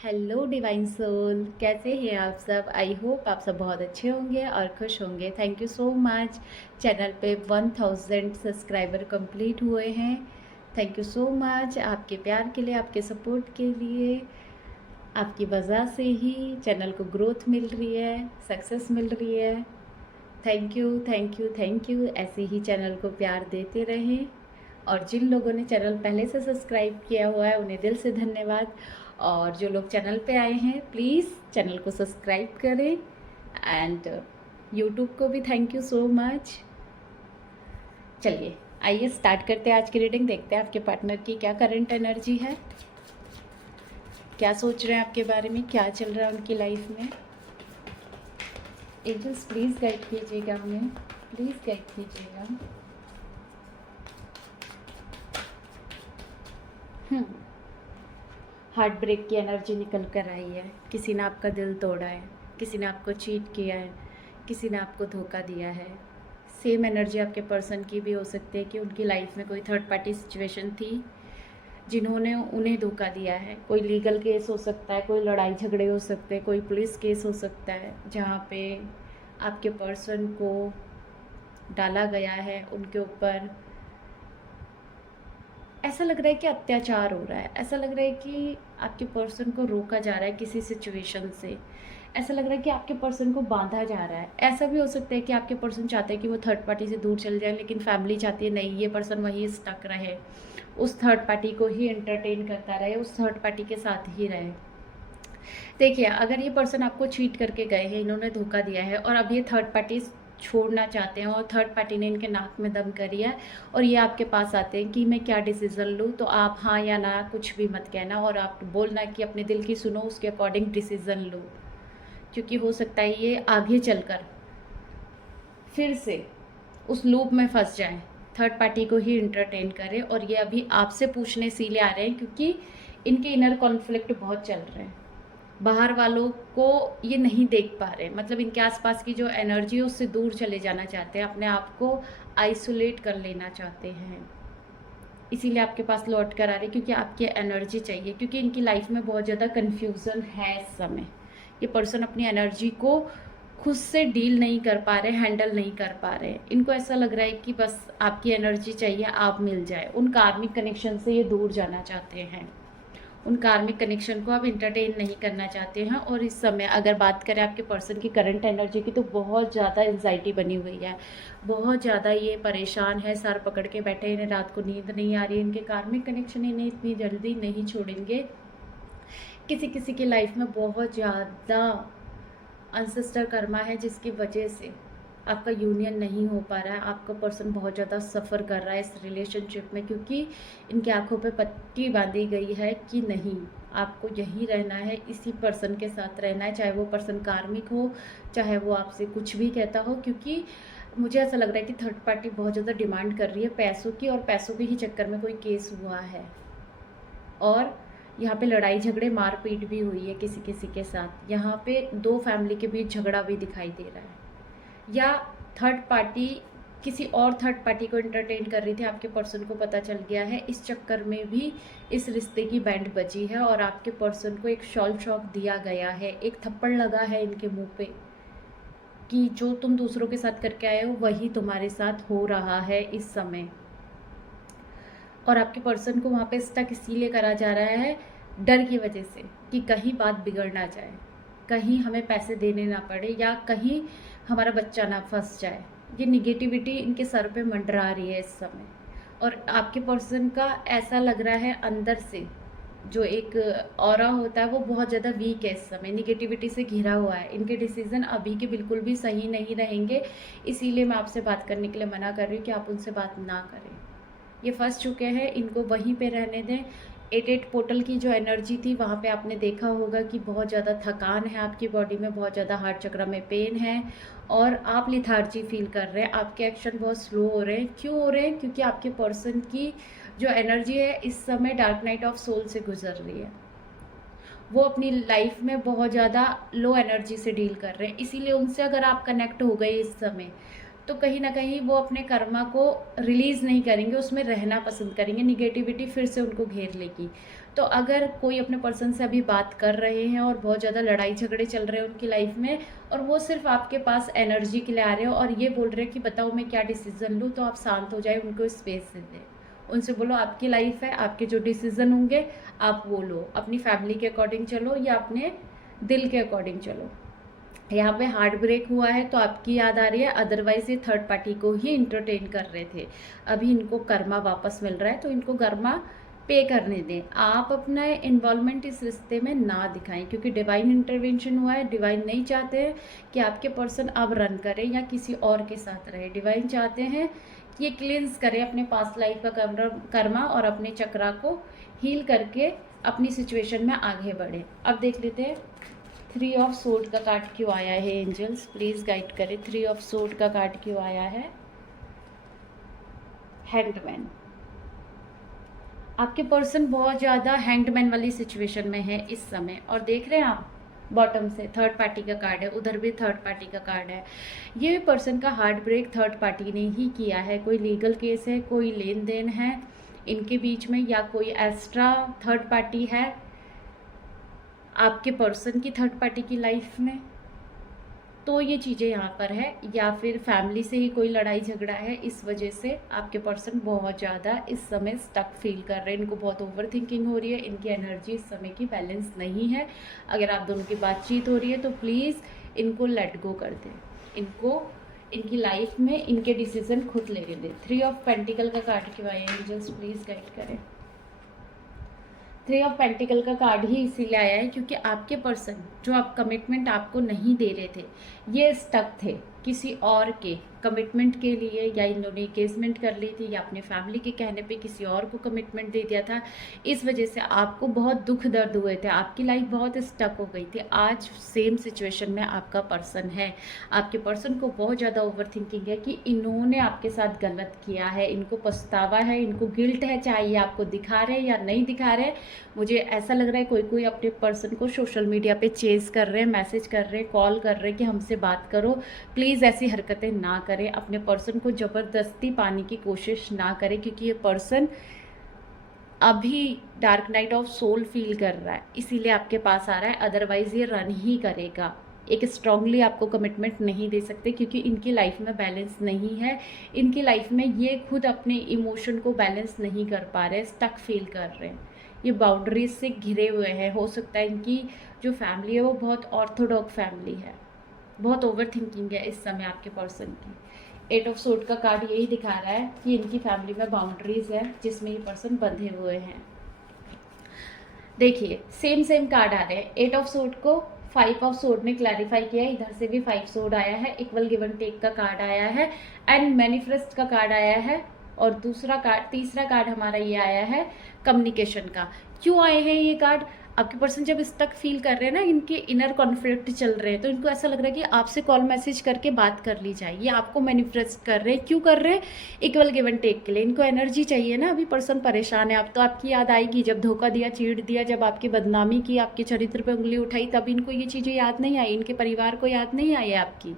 Hello divine soul, कैसे हैं आप सब। आई होप आप सब बहुत अच्छे होंगे और खुश होंगे। Thank you so much. Channel पे 1000 सब्सक्राइबर कंप्लीट हुए हैं। थैंक यू सो मच आपके प्यार के लिए, आपके सपोर्ट के लिए। आपकी वजह से ही चैनल को ग्रोथ मिल रही है, सक्सेस मिल रही है। Thank you, thank you, thank you. ऐसे ही चैनल को प्यार देते रहें। और जिन लोगों ने चैनल पहले से सब्सक्राइब किया हुआ है उन्हें दिल से धन्यवाद। और जो लोग चैनल पे आए हैं प्लीज़ चैनल को सब्सक्राइब करें। एंड यूट्यूब को भी थैंक यू सो मच। चलिए आइए स्टार्ट करते हैं आज की रीडिंग। देखते हैं आपके पार्टनर की क्या करंट एनर्जी है, क्या सोच रहे हैं आपके बारे में, क्या चल रहा है उनकी लाइफ में। एंजल्स प्लीज़ गाइड कीजिएगा हमें, प्लीज़ गाइड कीजिएगा। हार्ट ब्रेक की एनर्जी निकल कर आई है। किसी ने आपका दिल तोड़ा है, किसी ने आपको चीट किया है, किसी ने आपको धोखा दिया है। सेम एनर्जी आपके पर्सन की भी हो सकती है कि उनकी लाइफ में कोई थर्ड पार्टी सिचुएशन थी जिन्होंने उन्हें धोखा दिया है। कोई लीगल केस हो सकता है, कोई लड़ाई झगड़े हो सकते हैं, कोई पुलिस केस हो सकता है जहाँ पे आपके पर्सन को डाला गया है, उनके ऊपर ऐसा लग रहा है कि अत्याचार हो रहा है। ऐसा लग रहा है कि आपके पर्सन को रोका जा रहा है किसी सिचुएशन से। ऐसा लग रहा है कि आपके पर्सन को बांधा जा रहा है। ऐसा भी हो सकता है कि आपके पर्सन चाहते हैं कि वो थर्ड पार्टी से दूर चल जाए, लेकिन फैमिली चाहती है नहीं, ये पर्सन वहीं स्टक रहे, उस थर्ड पार्टी को ही एंटरटेन करता रहे, उस थर्ड पार्टी के साथ ही रहे। देखिए, अगर ये पर्सन आपको चीट करके गए हैं, इन्होंने धोखा दिया है और अब ये थर्ड पार्टी छोड़ना चाहते हैं और थर्ड पार्टी ने इनके नाक में दम करी है और ये आपके पास आते हैं कि मैं क्या डिसीज़न लूँ, तो आप हाँ या ना कुछ भी मत कहना और आप बोलना कि अपने दिल की सुनो, उसके अकॉर्डिंग डिसीज़न लो। क्योंकि हो सकता है ये आगे चलकर फिर से उस लूप में फंस जाएं, थर्ड पार्टी को ही इंटरटेन करें। और ये अभी आपसे पूछने इसीलिए आ रहे हैं क्योंकि इनके इनर कॉन्फ्लिक्ट बहुत चल रहे हैं। बाहर वालों को ये नहीं देख पा रहे, मतलब इनके आसपास की जो एनर्जी है उससे दूर चले जाना चाहते हैं, अपने आप को आइसोलेट कर लेना चाहते हैं। इसीलिए आपके पास लौट कर आ रहे हैं क्योंकि आपकी एनर्जी चाहिए, क्योंकि इनकी लाइफ में बहुत ज़्यादा कन्फ्यूज़न है इस समय। ये पर्सन अपनी एनर्जी को खुद से डील नहीं कर पा रहे, हैंडल नहीं कर पा रहे। इनको ऐसा लग रहा है कि बस आपकी एनर्जी चाहिए, आप मिल जाए। उन कार्मिक कनेक्शन से ये दूर जाना चाहते हैं, उन कार्मिक कनेक्शन को आप इंटरटेन नहीं करना चाहते हैं। और इस समय अगर बात करें आपके पर्सन की करंट एनर्जी की, तो बहुत ज़्यादा एंजाइटी बनी हुई है, बहुत ज़्यादा ये परेशान है, सर पकड़ के बैठे, इन्हें रात को नींद नहीं आ रही है। इनके कार्मिक कनेक्शन इन्हें इतनी जल्दी नहीं छोड़ेंगे। किसी किसी की लाइफ में बहुत ज़्यादा अनसिस्टर कर्मा है जिसकी वजह से आपका यूनियन नहीं हो पा रहा है। आपका पर्सन बहुत ज़्यादा सफ़र कर रहा है इस रिलेशनशिप में, क्योंकि इनकी आंखों पे पट्टी बांधी गई है कि नहीं, आपको यहीं रहना है, इसी पर्सन के साथ रहना है, चाहे वो पर्सन कार्मिक हो, चाहे वो आपसे कुछ भी कहता हो। क्योंकि मुझे ऐसा लग रहा है कि थर्ड पार्टी बहुत ज़्यादा डिमांड कर रही है पैसों की, और पैसों के ही चक्कर में कोई केस हुआ है और यहाँ पे लड़ाई झगड़े मारपीट भी हुई है किसी किसी के साथ। यहाँ पे दो फैमिली के बीच झगड़ा भी दिखाई दे रहा है, या थर्ड पार्टी किसी और थर्ड पार्टी को एंटरटेन कर रही थी, आपके पर्सन को पता चल गया है, इस चक्कर में भी इस रिश्ते की बैंड बजी है और आपके पर्सन को एक शॉल शॉक दिया गया है, एक थप्पड़ लगा है इनके मुंह पे कि जो तुम दूसरों के साथ करके आए हो वही तुम्हारे साथ हो रहा है इस समय। और आपके पर्सन को वहाँ पे स्टक इसीलिए करा जा रहा है डर की वजह से कि कहीं बात बिगड़ ना जाए, कहीं हमें पैसे देने ना पड़े, या कहीं हमारा बच्चा ना फंस जाए। ये निगेटिविटी इनके सर पे मंडरा रही है इस समय। और आपके पर्सन का ऐसा लग रहा है अंदर से जो एक ऑरा होता है वो बहुत ज़्यादा वीक है इस समय, निगेटिविटी से घिरा हुआ है। इनके डिसीज़न अभी के बिल्कुल भी सही नहीं रहेंगे, इसीलिए मैं आपसे बात करने के लिए मना कर रही हूँ कि आप उनसे बात ना करें। ये फंस चुके हैं, इनको वहीं पे रहने दें। 88 पोर्टल की जो एनर्जी थी वहाँ पे आपने देखा होगा कि बहुत ज़्यादा थकान है आपकी बॉडी में, बहुत ज़्यादा हार्ट चक्र में पेन है और आप लिथार्जी फील कर रहे हैं, आपके एक्शन बहुत स्लो हो रहे हैं। क्यों हो रहे हैं? क्योंकि आपके पर्सन की जो एनर्जी है इस समय डार्क नाइट ऑफ सोल से गुजर रही है। वो अपनी लाइफ में बहुत ज़्यादा लो एनर्जी से डील कर रहे हैं, इसीलिए उनसे अगर आप कनेक्ट हो गए इस समय तो कहीं ना कहीं वो अपने कर्मा को रिलीज़ नहीं करेंगे, उसमें रहना पसंद करेंगे, निगेटिविटी फिर से उनको घेर लेगी। तो अगर कोई अपने पर्सन से अभी बात कर रहे हैं और बहुत ज़्यादा लड़ाई झगड़े चल रहे हैं उनकी लाइफ में, और वो सिर्फ आपके पास एनर्जी के लिए आ रहे हो और ये बोल रहे हैं कि बताओ मैं क्या डिसीज़न लूँ, तो आप शांत हो जाए, उनको स्पेस दे दें। उनसे बोलो आपकी लाइफ है, आपके जो डिसीज़न होंगे आप वो लो, अपनी फैमिली के अकॉर्डिंग चलो या अपने दिल के अकॉर्डिंग चलो। यहाँ पे हार्ट ब्रेक हुआ है तो आपकी याद आ रही है, अदरवाइज ये थर्ड पार्टी को ही इंटरटेन कर रहे थे। अभी इनको कर्मा वापस मिल रहा है तो इनको कर्मा पे करने दें। आप अपना इन्वॉल्वमेंट इस रिश्ते में ना दिखाएं, क्योंकि डिवाइन इंटरवेंशन हुआ है। डिवाइन नहीं चाहते हैं कि आपके पर्सन अब रन करे या किसी और के साथ रहे। डिवाइन चाहते हैं कि ये क्लींस करें अपने पास्ट लाइफ का कर्मा और अपने चक्रा को हील करके अपनी सिचुएशन में आगे बढ़े। अब देख लेते हैं 3 ऑफ सोर्ड का कार्ड क्यों आया है। एंजल्स प्लीज़ गाइड करें, 3 ऑफ सोर्ड का कार्ड क्यों आया है। हैंग्डमैन, आपके पर्सन बहुत ज़्यादा हैंग्डमैन वाली सिचुएशन में है इस समय, और देख रहे हैं आप बॉटम से थर्ड पार्टी का कार्ड है, उधर भी थर्ड पार्टी का कार्ड है। ये पर्सन का हार्ट ब्रेक थर्ड पार्टी ने ही किया है। कोई लीगल केस है, कोई लेन देन है इनके बीच में, या कोई एक्स्ट्रा थर्ड पार्टी है आपके पर्सन की थर्ड पार्टी की लाइफ में, तो ये चीज़ें यहाँ पर है। या फिर फैमिली से ही कोई लड़ाई झगड़ा है, इस वजह से आपके पर्सन बहुत ज़्यादा इस समय स्टक फील कर रहे हैं। इनको बहुत ओवर थिंकिंग हो रही है, इनकी एनर्जी इस समय की बैलेंस नहीं है। अगर आप दोनों की बातचीत हो रही है तो प्लीज़ इनको लेट गो कर दें, इनको इनकी लाइफ में इनके डिसीजन खुद लेने दें। 3 ऑफ पेंटिकल का कार्ड क्यों आया है। एंजल्स प्लीज़ गाइड करें। 3 ऑफ पेंटिकल का कार्ड ही इसीलिए आया है क्योंकि आपके पर्सन जो आप कमिटमेंट आपको नहीं दे रहे थे, ये स्टक थे किसी और के कमिटमेंट के लिए, या इन्होंने एंगेजमेंट कर ली थी या अपने फैमिली के कहने पे किसी और को कमिटमेंट दे दिया था। इस वजह से आपको बहुत दुख दर्द हुए थे, आपकी लाइफ बहुत स्टक हो गई थी। आज सेम सिचुएशन में आपका पर्सन है। आपके पर्सन को बहुत ज़्यादा ओवर थिंकिंग है कि इन्होंने आपके साथ गलत किया है, इनको पछतावा है, इनको गिल्ट है, चाहे ये आपको दिखा रहे या नहीं दिखा रहे। मुझे ऐसा लग रहा है कोई कोई अपने पर्सन को सोशल मीडिया पे चेज कर रहे हैं, मैसेज कर रहे हैं, कॉल कर रहे हैं कि हमसे बात करो। प्लीज़ ऐसी हरकतें ना करें, अपने पर्सन को ज़बरदस्ती पाने की कोशिश ना करें, क्योंकि ये पर्सन अभी dark night of soul feel कर रहा है, इसीलिए आपके पास आ रहा है। अदरवाइज़ ये रन ही करेगा। एक स्ट्रांगली आपको कमिटमेंट नहीं दे सकते क्योंकि इनकी लाइफ में बैलेंस नहीं है। इनकी लाइफ में ये खुद अपने इमोशन को बैलेंस नहीं कर पा रहे, स्टक फील कर रहे हैं, ये बाउंड्रीज से घिरे हुए हैं। हो सकता है इनकी जो फैमिली है वो बहुत ऑर्थोडॉक्स फैमिली है, बहुत ओवर थिंकिंग है इस समय आपके पर्सन की। 8 ऑफ सोर्ड का कार्ड यही दिखा रहा है कि इनकी फैमिली में बाउंड्रीज है जिसमें ये पर्सन बंधे हुए हैं। देखिए सेम कार्ड आ रहे हैं। 8 ऑफ सोर्ड को 5 ऑफ सोर्ड ने क्लैरिफाई किया है, इधर से भी 5 सोर्ड आया है, इक्वल गिव एंड टेक का कार्ड आया है, एंड मैनिफेस्ट का कार्ड आया है, और तीसरा कार्ड हमारा ये आया है कम्युनिकेशन का। क्यों आए हैं ये कार्ड। आपके पर्सन जब स्टक फील कर रहे हैं ना, इनके इनर कॉन्फ्लिक्ट चल रहे हैं, तो इनको ऐसा लग रहा है कि आपसे कॉल मैसेज करके बात कर ली जाए। ये आपको मैनिफेस्ट कर रहे हैं। क्यों कर रहे हैं। इक्वल गिव एंड टेक के लिए। इनको एनर्जी चाहिए ना। अभी पर्सन परेशान है। अब तो आपकी याद आएगी जब धोखा दिया, चीट दिया, जब आपकी बदनामी की, आपके चरित्र पर उंगली उठाई, तब इनको ये चीज़ें याद नहीं आई। इनके परिवार को याद नहीं आई है आपकी।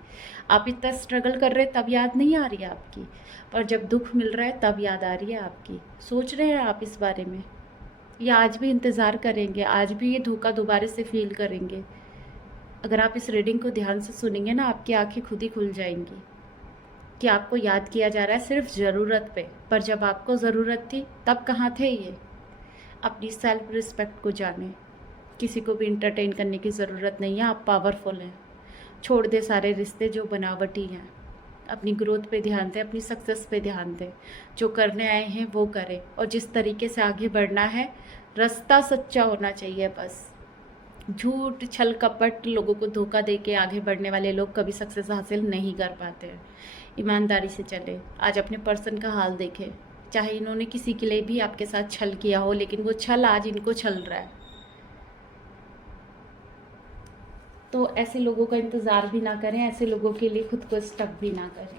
आप इतना स्ट्रगल कर रहे हैं तब याद नहीं आ रही है आपकी, और जब दुख मिल रहा है तब याद आ रही है आपकी। सोच रहे हैं आप इस बारे में, या आज भी इंतज़ार करेंगे, आज भी ये धोखा दोबारा से फील करेंगे। अगर आप इस रीडिंग को ध्यान से सुनेंगे ना, आपकी आंखें खुद ही खुल जाएंगी कि आपको याद किया जा रहा है सिर्फ ज़रूरत पे। पर जब आपको ज़रूरत थी तब कहाँ थे ये। अपनी सेल्फ रिस्पेक्ट को जाने, किसी को भी इंटरटेन करने की ज़रूरत नहीं है। आप पावरफुल हैं। छोड़ दे सारे रिश्ते जो बनावटी हैं। अपनी ग्रोथ पे ध्यान दें, अपनी सक्सेस पे ध्यान दें। जो करने आए हैं वो करें, और जिस तरीके से आगे बढ़ना है, रास्ता सच्चा होना चाहिए बस। झूठ, छल कपट, लोगों को धोखा दे के आगे बढ़ने वाले लोग कभी सक्सेस हासिल नहीं कर पाते हैं। ईमानदारी से चले। आज अपने पर्सन का हाल देखें, चाहे इन्होंने किसी के लिए भी आपके साथ छल किया हो, लेकिन वो छल आज इनको छल रहा है। तो ऐसे लोगों का इंतज़ार भी ना करें, ऐसे लोगों के लिए खुद को स्टक भी ना करें।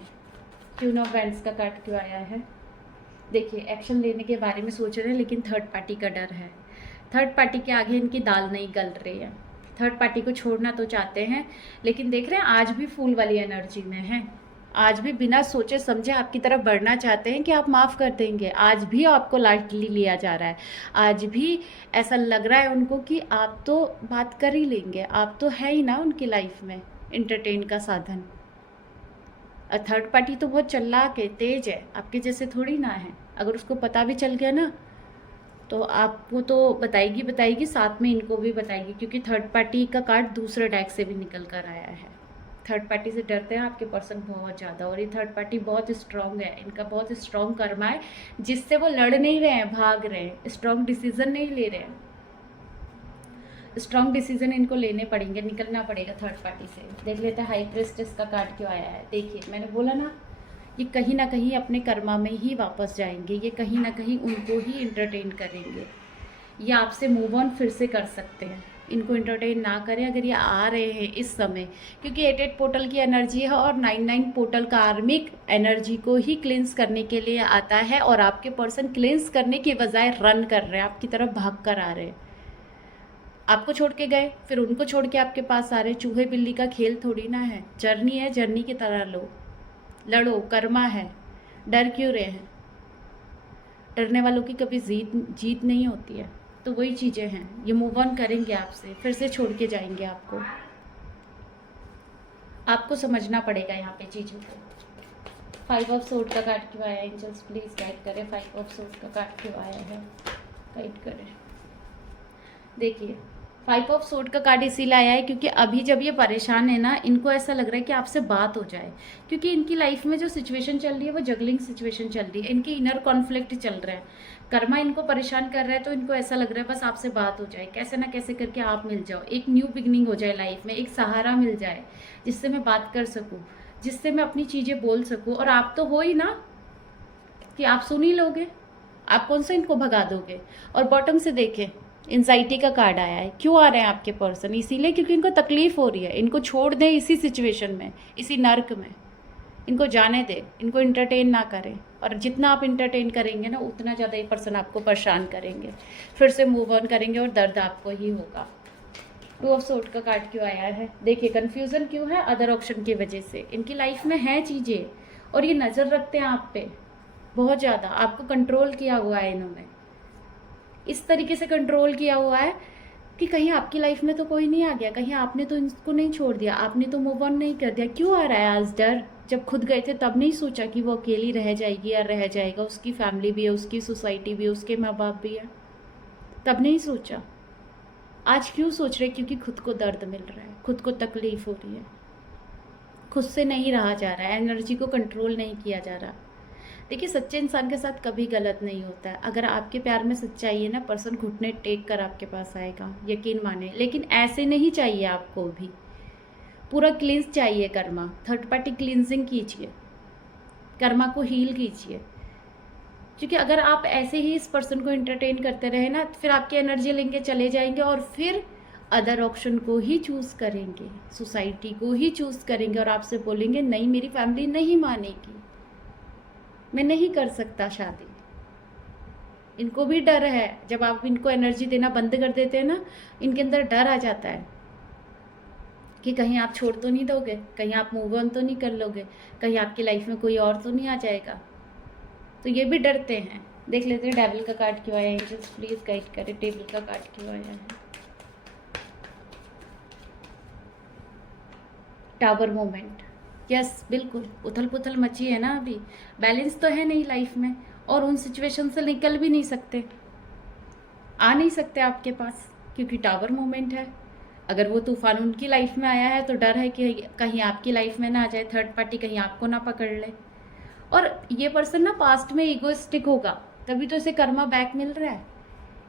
क्वीन ऑफ वैंड्स का कार्ड क्यों आया है। देखिए एक्शन लेने के बारे में सोच रहे हैं, लेकिन थर्ड पार्टी का डर है। थर्ड पार्टी के आगे इनकी दाल नहीं गल रही है। थर्ड पार्टी को छोड़ना तो चाहते हैं, लेकिन देख रहे हैं आज भी फूल वाली एनर्जी में है। आज भी बिना सोचे समझे आपकी तरफ बढ़ना चाहते हैं कि आप माफ़ कर देंगे। आज भी आपको लाइटली लिया जा रहा है। आज भी ऐसा लग रहा है उनको कि आप तो बात कर ही लेंगे, आप तो है ही ना उनकी लाइफ में एंटरटेन का साधन। और थर्ड पार्टी तो बहुत चालाक है, तेज है, आपके जैसे थोड़ी ना है। अगर उसको पता भी चल गया ना तो आपको तो बताएगी बताएगी, साथ में इनको भी बताएगी, क्योंकि थर्ड पार्टी का कार्ड दूसरे डेक से भी निकल कर आया है। थर्ड पार्टी से डरते हैं आपके पर्सन बहुत ज़्यादा, और ये थर्ड पार्टी बहुत स्ट्रांग है, इनका बहुत स्ट्रांग कर्मा है जिससे वो लड़ नहीं रहे हैं, भाग रहे हैं, स्ट्रांग डिसीजन नहीं ले रहे हैं। स्ट्रांग डिसीजन इनको लेने पड़ेंगे, निकलना पड़ेगा थर्ड पार्टी से। देख लेते हैं हाई प्रेस्टेस का कार्ड क्यों आया है। देखिए मैंने बोला ना, ये कहीं ना कहीं अपने कर्मा में ही वापस जाएंगे, ये कहीं ना कहीं उनको ही इंटरटेन करेंगे, ये आपसे मूव ऑन फिर से कर सकते हैं। इनको इंटरटेन ना करें अगर ये आ रहे हैं इस समय, क्योंकि 8 पोर्टल की एनर्जी है और 9 पोर्टल कार्मिक एनर्जी को ही क्लिंस करने के लिए आता है, और आपके पर्सन क्लिंस करने के बजाय रन कर रहे हैं, आपकी तरफ भाग कर आ रहे हैं। आपको छोड़ के गए, फिर उनको छोड़ के आपके पास आ रहे। चूहे बिल्ली का खेल थोड़ी ना है, जर्नी है, जर्नी की तरह लो, लड़ो, कर्मा है। डर क्यों रहे हैं? डरने वालों की कभी जीत नहीं होती है। तो वही चीज़ें हैं, ये मूव ऑन करेंगे आपसे, फिर से छोड़ के जाएंगे आपको। आपको समझना पड़ेगा यहाँ पे चीज़ों को। 5 ऑफ सोर्ड का कार्ड क्यों आया? एंजल्स प्लीज गाइड करें। 5 ऑफ सोर्ड का कार्ड क्यों आया है? गाइड करें। देखिए 5 ऑफ सोर्ड का कार्ड इसीलिए आया है क्योंकि अभी जब ये परेशान है ना, इनको ऐसा लग रहा है कि आपसे बात हो जाए, क्योंकि इनकी लाइफ में जो सिचुएशन चल रही है वो जगलिंग सिचुएशन चल रही है, इनके इनर कॉन्फ्लिक्ट चल रहा है, कर्मा इनको परेशान कर रहा है। तो इनको ऐसा लग रहा है बस आपसे बात हो जाए, कैसे ना कैसे करके आप मिल जाओ, एक न्यू बिगनिंग हो जाए लाइफ में, एक सहारा मिल जाए जिससे मैं बात कर सकूँ, जिससे मैं अपनी चीज़ें बोल सकूँ। और आप तो हो ही ना कि आप सुन ही लोगे, आप कौन सा इनको भगा दोगे। और बॉटम से देखें, एंजाइटी का कार्ड आया है। क्यों आ रहे हैं आपके पर्सन? इसीलिए क्योंकि इनको तकलीफ हो रही है, इनको छोड़ दें इसी सिचुएशन में, इसी नर्क में, इनको जाने दें, इनको इंटरटेन ना करें। और जितना आप इंटरटेन करेंगे ना, उतना ज़्यादा ये पर्सन आपको परेशान करेंगे, फिर से मूव ऑन करेंगे और दर्द आपको ही होगा। 2 ऑफ सोर्ड का कार्ड क्यों आया है? देखिए कन्फ्यूज़न क्यों है? अदर ऑप्शन की वजह से इनकी लाइफ में है चीज़ें, और ये नज़र रखते हैं आप पे बहुत ज़्यादा, आपको कंट्रोल किया हुआ है इन्होंने, इस तरीके से कंट्रोल किया हुआ है कि कहीं आपकी लाइफ में तो कोई नहीं आ गया, कहीं आपने तो इनको नहीं छोड़ दिया, आपने तो मूव ऑन नहीं कर दिया। क्यों आ रहा है आज डर? जब खुद गए थे तब नहीं सोचा कि वो अकेली रह जाएगी या रह जाएगा, उसकी फैमिली भी है, उसकी सोसाइटी भी है, उसके माँ बाप भी है, तब नहीं सोचा। आज क्यों सोच रहे? क्योंकि खुद को दर्द मिल रहा है, खुद को तकलीफ हो रही है, खुद से नहीं रहा जा रहा है, एनर्जी को कंट्रोल नहीं किया जा रहा। देखिए सच्चे इंसान के साथ कभी गलत नहीं होता है। अगर आपके प्यार में सच्चाई है ना, पर्सन घुटने टेक कर आपके पास आएगा, यकीन माने। लेकिन ऐसे नहीं चाहिए आपको भी, पूरा क्लींस चाहिए कर्मा। थर्ड पार्टी क्लींजिंग कीजिए, कर्मा को हील कीजिए, क्योंकि अगर आप ऐसे ही इस पर्सन को एंटरटेन करते रहे ना, फिर आपकी एनर्जी लेंगे, चले जाएंगे, और फिर अदर ऑप्शन को ही चूज़ करेंगे, सोसाइटी को ही चूज़ करेंगे, और आपसे बोलेंगे नहीं मेरी फैमिली नहीं मानेगी, मैं नहीं कर सकता शादी। इनको भी डर है, जब आप इनको एनर्जी देना बंद कर देते हैं ना, इनके अंदर डर आ जाता है कि कहीं आप छोड़ तो नहीं दोगे, कहीं आप मूव ऑन तो नहीं कर लोगे, कहीं आपकी लाइफ में कोई और तो नहीं आ जाएगा। तो ये भी डरते हैं। देख लेते हैं डेविल का कार्ड क्यों आया है। एंजल्स प्लीज गाइड करें, डेविल का कार्ड क्यों आया है। टावर मोमेंट, यस बिल्कुल, उथल पुथल मची है ना अभी, बैलेंस तो है नहीं लाइफ में, और उन सिचुएशन से निकल भी नहीं सकते, आ नहीं सकते आपके पास, क्योंकि टावर मोमेंट है। अगर वो तूफान उनकी लाइफ में आया है तो डर है कि कहीं आपकी लाइफ में ना आ जाए, थर्ड पार्टी कहीं आपको ना पकड़ ले। और ये पर्सन ना पास्ट में ईगोइस्टिक होगा, तभी तो इसे कर्मा बैक मिल रहा है।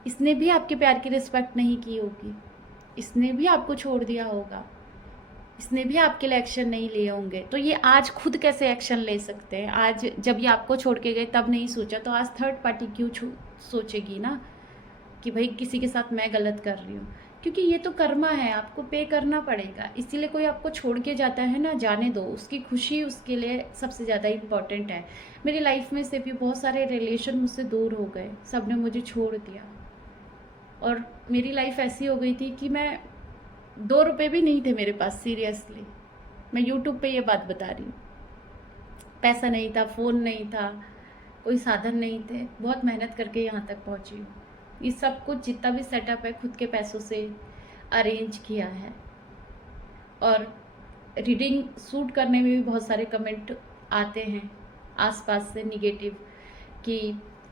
इसने भी आपके प्यार की रिस्पेक्ट नहीं की होगी, इसने भी आपको छोड़ दिया होगा, इसने भी आपके लिए एक्शन नहीं लिए होंगे। तो ये आज खुद कैसे एक्शन ले सकते हैं? आज जब ये आपको छोड़ के गए तब नहीं सोचा, तो आज थर्ड पार्टी क्यों सोचेगी ना कि भाई किसी के साथ मैं गलत कर रही हूँ, क्योंकि ये तो कर्मा है, आपको पे करना पड़ेगा। इसीलिए कोई आपको छोड़ के जाता है ना, जाने दो, उसकी खुशी उसके लिए सबसे ज़्यादा इम्पॉर्टेंट है। मेरी लाइफ में से भी बहुत सारे रिलेशन मुझसे दूर हो गए, सब ने मुझे छोड़ दिया, और मेरी लाइफ ऐसी हो गई थी कि मैं 2 रुपये भी नहीं थे मेरे पास, सीरियसली मैं यूट्यूब पे ये बात बता रही हूँ। पैसा नहीं था, फ़ोन नहीं था, कोई साधन नहीं थे, बहुत मेहनत करके यहाँ तक पहुँची हूँ। ये सब कुछ जितना भी सेटअप है खुद के पैसों से अरेंज किया है। और रीडिंग शूट करने में भी बहुत सारे कमेंट आते हैं आसपास से निगेटिव कि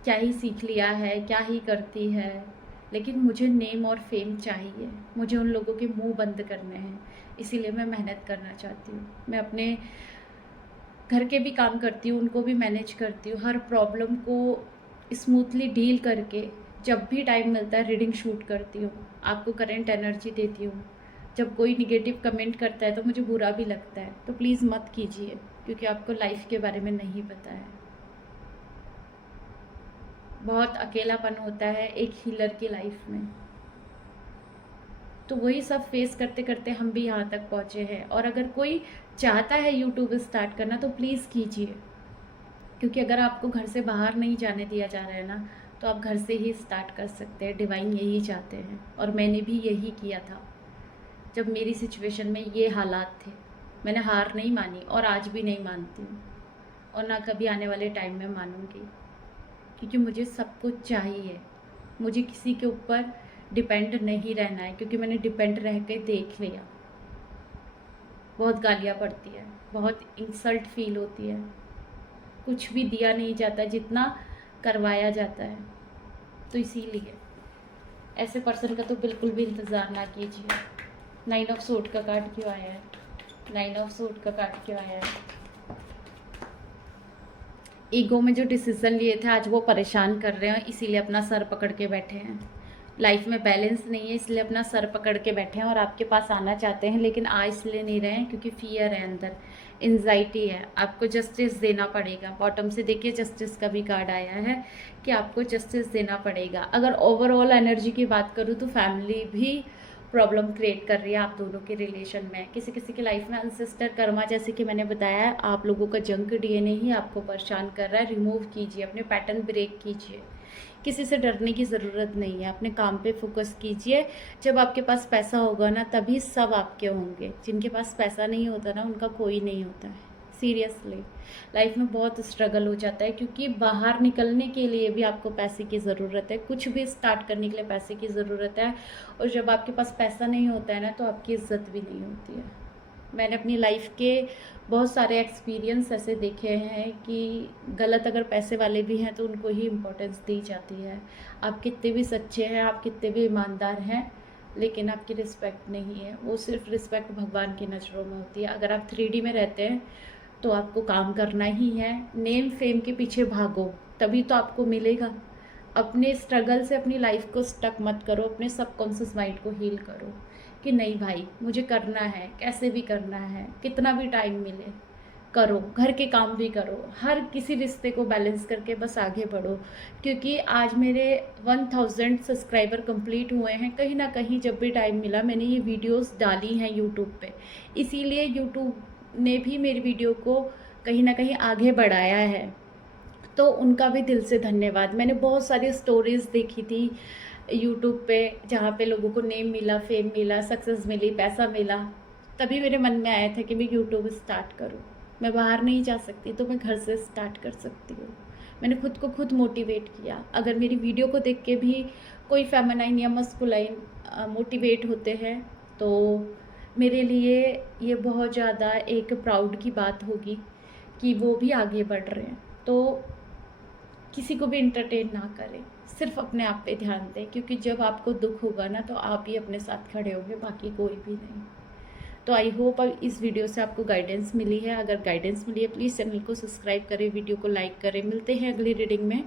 क्या ही सीख लिया है, क्या ही करती है। लेकिन मुझे नेम और फेम चाहिए, मुझे उन लोगों के मुंह बंद करने हैं, इसीलिए मैं मेहनत करना चाहती हूँ। मैं अपने घर के भी काम करती हूँ, उनको भी मैनेज करती हूँ, हर प्रॉब्लम को स्मूथली डील करके जब भी टाइम मिलता है रीडिंग शूट करती हूँ, आपको करंट एनर्जी देती हूँ। जब कोई निगेटिव कमेंट करता है तो मुझे बुरा भी लगता है, तो प्लीज़ मत कीजिए, क्योंकि आपको लाइफ के बारे में नहीं पता है। बहुत अकेलापन होता है एक हीलर की लाइफ में, तो वही सब फेस करते करते हम भी यहाँ तक पहुँचे हैं। और अगर कोई चाहता है यूट्यूब स्टार्ट करना तो प्लीज़ कीजिए, क्योंकि अगर आपको घर से बाहर नहीं जाने दिया जा रहा है ना, तो आप घर से ही स्टार्ट कर सकते हैं। डिवाइन यही चाहते हैं, और मैंने भी यही किया था। जब मेरी सिचुएशन में ये हालात थे, मैंने हार नहीं मानी, और आज भी नहीं मानती हूँ, और ना कभी आने वाले टाइम में मानूंगी, क्योंकि मुझे सब कुछ चाहिए। मुझे किसी के ऊपर डिपेंड नहीं रहना है, क्योंकि मैंने डिपेंड रह के देख लिया। बहुत गालियाँ पड़ती है, बहुत इंसल्ट फील होती है, कुछ भी दिया नहीं जाता जितना करवाया जाता है। तो इसीलिए ऐसे पर्सन का तो बिल्कुल भी इंतज़ार ना कीजिए। 9 ऑफ सोर्ड का कार्ड क्यों आया है? 9 ऑफ सोर्ड का कार्ड क्यों आया है? ईगो में जो डिसीज़न लिए थे आज वो परेशान कर रहे हैं, इसीलिए अपना सर पकड़ के बैठे हैं। लाइफ में बैलेंस नहीं है, इसलिए अपना सर पकड़ के बैठे हैं और आपके पास आना चाहते हैं, लेकिन आ इसलिए नहीं रहे हैं क्योंकि फियर है अंदर, एंजाइटी है। आपको जस्टिस देना पड़ेगा। बॉटम से देखिए जस्टिस का भी कार्ड आया है कि आपको जस्टिस देना पड़ेगा। अगर ओवरऑल एनर्जी की बात करूँ तो फैमिली भी प्रॉब्लम क्रिएट कर रही है आप दोनों के रिलेशन में। किसी किसी की लाइफ में अनसिस्टर कर्मा, जैसे कि मैंने बताया है, आप लोगों का जंक डीएनए ही आपको परेशान कर रहा है। रिमूव कीजिए, अपने पैटर्न ब्रेक कीजिए। किसी से डरने की ज़रूरत नहीं है, अपने काम पे फोकस कीजिए। जब आपके पास पैसा होगा ना, तभी सब आपके होंगे। जिनके पास पैसा नहीं होता ना, उनका कोई नहीं होता है। सीरियसली लाइफ में बहुत स्ट्रगल हो जाता है, क्योंकि बाहर निकलने के लिए भी आपको पैसे की ज़रूरत है, कुछ भी स्टार्ट करने के लिए पैसे की ज़रूरत है। और जब आपके पास पैसा नहीं होता है ना, तो आपकी इज्जत भी नहीं होती है। मैंने अपनी लाइफ के बहुत सारे एक्सपीरियंस ऐसे देखे हैं कि गलत अगर पैसे वाले भी हैं तो उनको ही इम्पोर्टेंस दी जाती है। आप कितने भी सच्चे हैं, आप कितने भी ईमानदार हैं, लेकिन आपकी रिस्पेक्ट नहीं है। वो सिर्फ रिस्पेक्ट भगवान की नज़रों में होती है। अगर आप 3D में रहते हैं तो आपको काम करना ही है। नेम फेम के पीछे भागो, तभी तो आपको मिलेगा। अपने स्ट्रगल से अपनी लाइफ को स्टक मत करो, अपने सबकॉन्शियस माइंड को हील करो कि नहीं भाई मुझे करना है, कैसे भी करना है, कितना भी टाइम मिले करो, घर के काम भी करो, हर किसी रिश्ते को बैलेंस करके बस आगे बढ़ो। क्योंकि आज मेरे 1000 सब्सक्राइबर कंप्लीट हुए हैं। कहीं ना कहीं जब भी टाइम मिला मैंने ये वीडियोस डाली हैं यूट्यूब पे, इसीलिए यूट्यूब ने भी मेरी वीडियो को कहीं ना कहीं आगे बढ़ाया है। तो उनका भी दिल से धन्यवाद। मैंने बहुत सारी स्टोरीज़ देखी थी यूट्यूब पे, जहाँ पे लोगों को नेम मिला, फेम मिला, सक्सेस मिली, पैसा मिला, तभी मेरे मन में आया था कि मैं यूट्यूब स्टार्ट करूँ। मैं बाहर नहीं जा सकती तो मैं घर से स्टार्ट कर सकती हूँ। मैंने खुद को खुद मोटिवेट किया। अगर मेरी वीडियो को देख के भी कोई फेमिनाइन या मस्कुलाइन मोटिवेट होते हैं तो मेरे लिए ये बहुत ज़्यादा एक प्राउड की बात होगी कि वो भी आगे बढ़ रहे हैं। तो किसी को भी इंटरटेन ना करें, सिर्फ अपने आप पे ध्यान दें, क्योंकि जब आपको दुख होगा ना तो आप ही अपने साथ खड़े होंगे, बाकी कोई भी नहीं। तो आई होप इस वीडियो से आपको गाइडेंस मिली है। अगर गाइडेंस मिली है प्लीज़ चैनल को सब्सक्राइब करें, वीडियो को लाइक करें। मिलते हैं अगली रीडिंग में।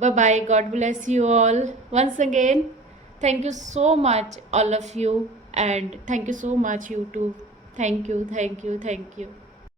Bye bye, God bless you all once again. Thank you so much all of you, and thank you so much YouTube. Thank you, thank you, thank you.